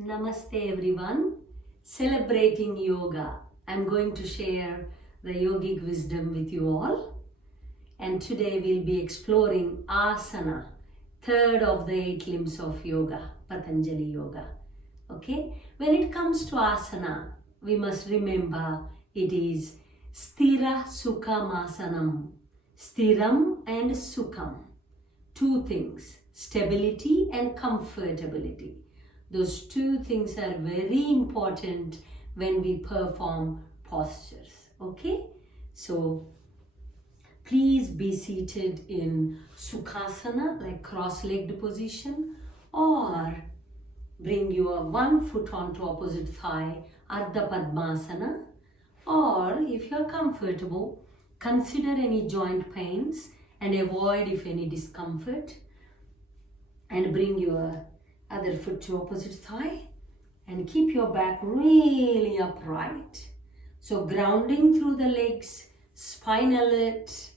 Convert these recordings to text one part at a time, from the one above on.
Namaste everyone. Celebrating yoga. I'm going to share the yogic wisdom with you all. And today we'll be exploring Asana, third of the 8 limbs of yoga, Patanjali Yoga. Okay? When it comes to Asana, we must remember it is Sthira Sukham Asanam. Sthiram and Sukham. 2 things, stability and comfortability. Those 2 things are very important when we perform postures. Okay? So, please be seated in Sukhasana, like cross-legged position, or bring your 1 foot onto opposite thigh, Ardha Padmasana, or if you're comfortable, consider any joint pains and avoid if any discomfort, and bring your other foot to opposite thigh and keep your back really upright. So grounding through the legs, spine alert,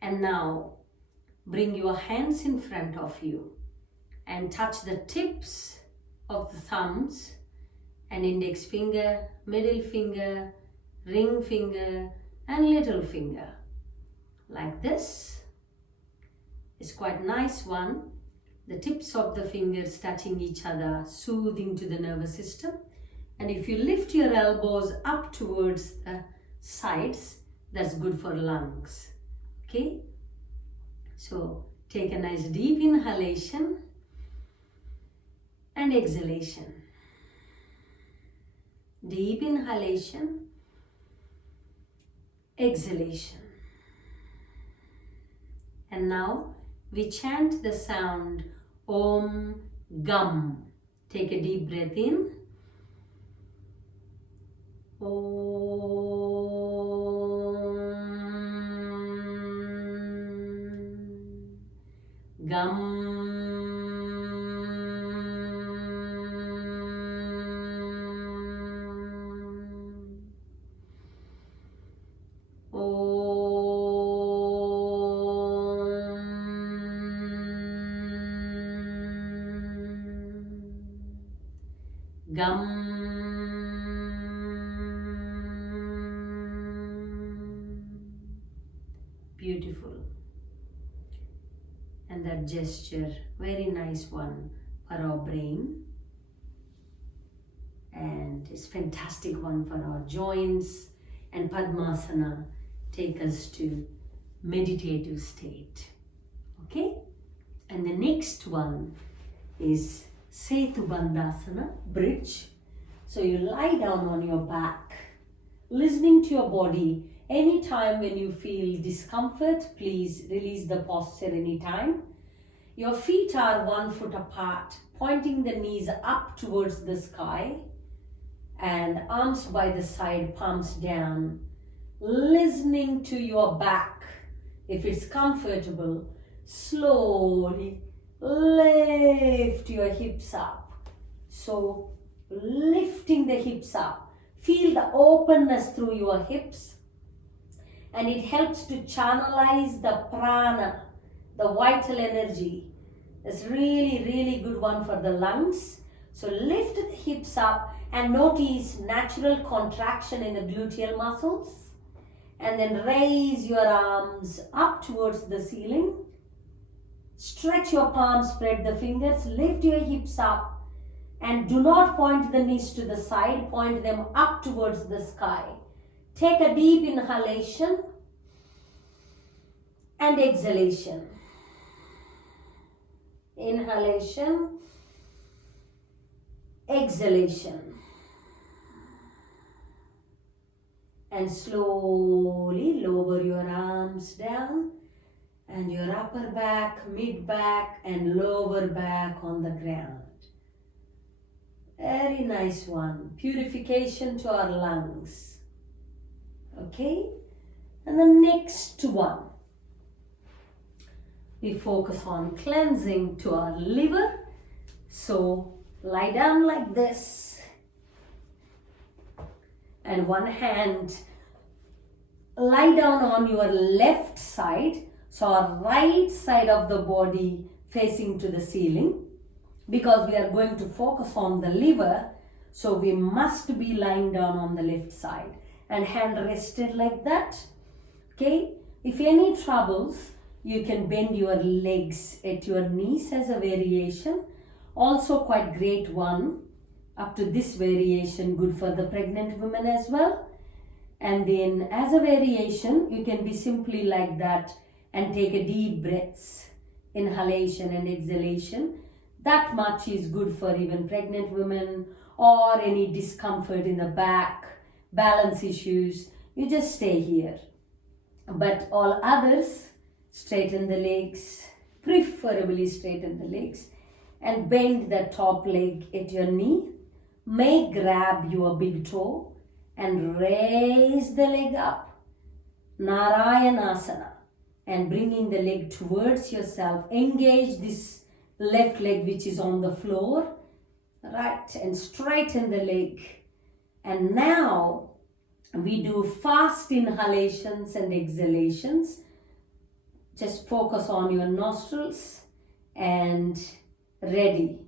and now bring your hands in front of you and touch the tips of the thumbs and index finger, middle finger, ring finger and little finger. Like this. It's quite nice one. The tips of the fingers touching each other, soothing to the nervous system. And if you lift your elbows up towards the sides, that's good for lungs. Okay? So take a nice deep inhalation and exhalation. Deep inhalation, exhalation. And now we chant the sound Om Gam. Take a deep breath in. Om Gam. Gum. Beautiful. And that gesture, very nice one for our brain. And it's fantastic one for our joints. And Padmasana take us to meditative state. Okay? And the next one is Setu Bandhasana, bridge. So you lie down on your back, listening to your body. Anytime when you feel discomfort, please release the posture anytime. Your feet are 1 foot apart, pointing the knees up towards the sky, and arms by the side, palms down. Listening to your back. If it's comfortable, slowly lift your hips up. So lifting the hips up, feel the openness through your hips, and it helps to channelize the prana, the vital energy. It's really good one for the lungs. So lift the hips up and notice natural contraction in the gluteal muscles, and then raise your arms up towards the ceiling. Stretch your palms, spread the fingers, lift your hips up, and do not point the knees to the side, point them up towards the sky. Take a deep inhalation and exhalation. Inhalation, exhalation. And slowly lower your arms down. And your upper back, mid back and lower back on the ground. Very nice one. Purification to our lungs. Okay? And the next one, we focus on cleansing to our liver. So lie down like this. And one hand, lie down on your left side. So our right side of the body facing to the ceiling. because we are going to focus on the liver. So we must be lying down on the left side and hand rested like that. Okay, if any troubles, you can bend your legs at your knees as a variation. Also quite great one. Up to this variation, good for the pregnant women as well. And then as a variation, you can be simply like that and take a deep breaths, inhalation and exhalation. That much is good for even pregnant women or any discomfort in the back, balance issues. You just stay here. But all others, straighten the legs, preferably straighten the legs, and bend the top leg at your knee. May grab your big toe and raise the leg up, Narayanasana, and bringing the leg towards yourself. Engage this left leg which is on the floor, right, and straighten the leg. And now we do fast inhalations and exhalations. Just focus on your nostrils and ready.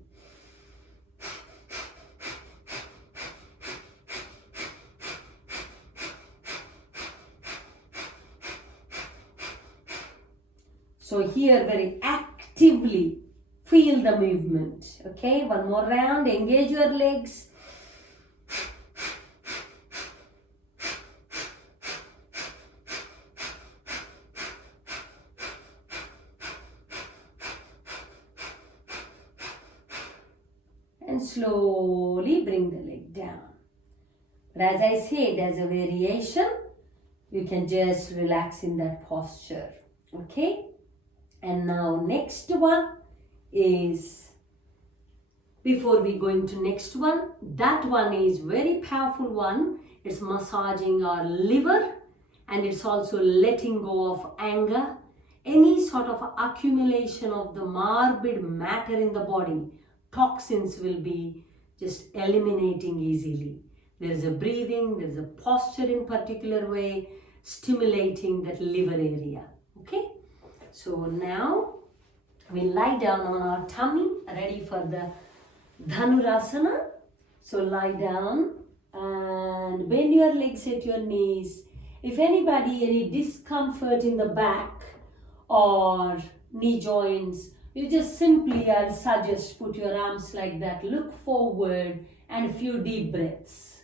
So here very actively feel the movement. Okay, one more round, engage your legs. And slowly bring the leg down. But as I said, as a variation, you can just relax in that posture. Okay? And now next one is, before we go into next one, that one is very powerful one. It's massaging our liver, and it's also letting go of anger, any sort of accumulation of the morbid matter in the body. Toxins will be just eliminating easily. There is a breathing, there is a posture in particular way, stimulating that liver area. Okay? So now we lie down on our tummy, ready for the Dhanurasana. So lie down and bend your legs at your knees. If anybody, any discomfort in the back or knee joints, you just simply, I'll suggest, put your arms like that, look forward and a few deep breaths.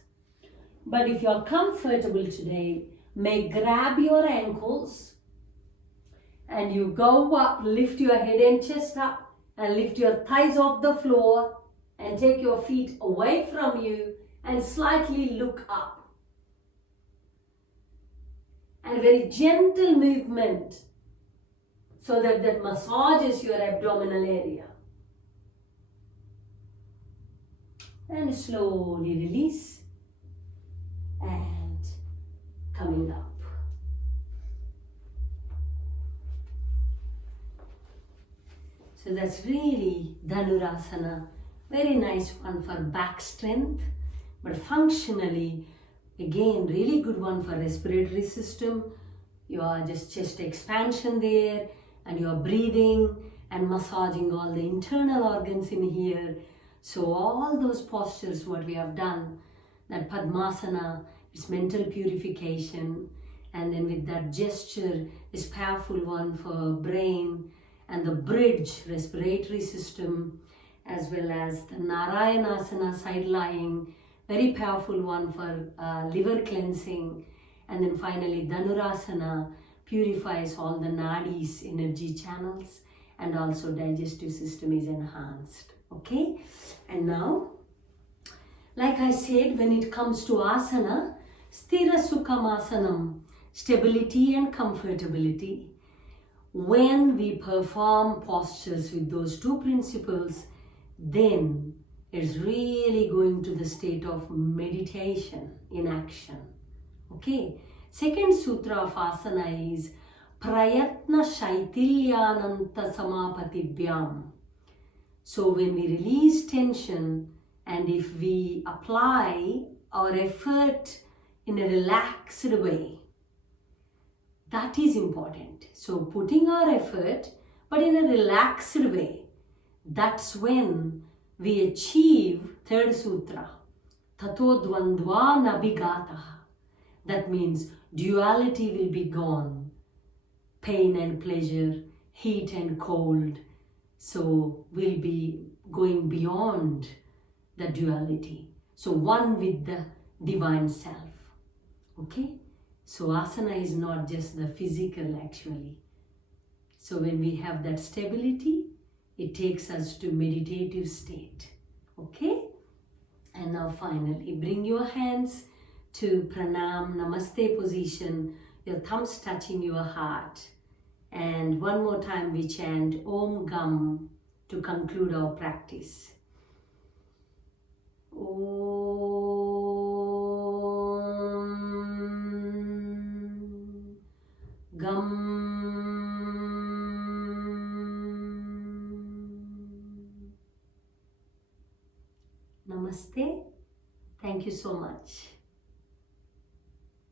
But if you're comfortable today, may grab your ankles and you go up, lift your head and chest up and lift your thighs off the floor and take your feet away from you and slightly look up. And very gentle movement so that massages your abdominal area. And slowly release and coming up. So that's really Dhanurasana. Very nice one for back strength, but functionally, again, really good one for respiratory system. You are just chest expansion there, and you are breathing and massaging all the internal organs in here. So all those postures, what we have done, that Padmasana is mental purification, and then with that gesture is powerful one for brain, and the bridge respiratory system, as well as the Narayanasana side lying, very powerful one for liver cleansing. And then finally Dhanurasana purifies all the nadis, energy channels, and also digestive system is enhanced. Okay, and now, like I said, when it comes to asana, sthira sukham asanam, stability and comfortability. When we perform postures with those two principles, then it's really going to the state of meditation in action. Okay. Second sutra of asana is prayatna shaitilyananta samapatibhyam. So when we release tension and if we apply our effort in a relaxed way, that is important. So putting our effort, but in a relaxed way, that's when we achieve third sutra, tato dvandva nabhigataha. That means duality will be gone. Pain and pleasure, heat and cold. So we'll be going beyond the duality. So one with the divine self. Okay? So asana is not just the physical actually. So when we have that stability, it takes us to meditative state. Okay? And now finally, bring your hands to pranam, namaste position, your thumbs touching your heart. And one more time we chant Om Gam to conclude our practice. Om Gam. Namaste. Thank you so much.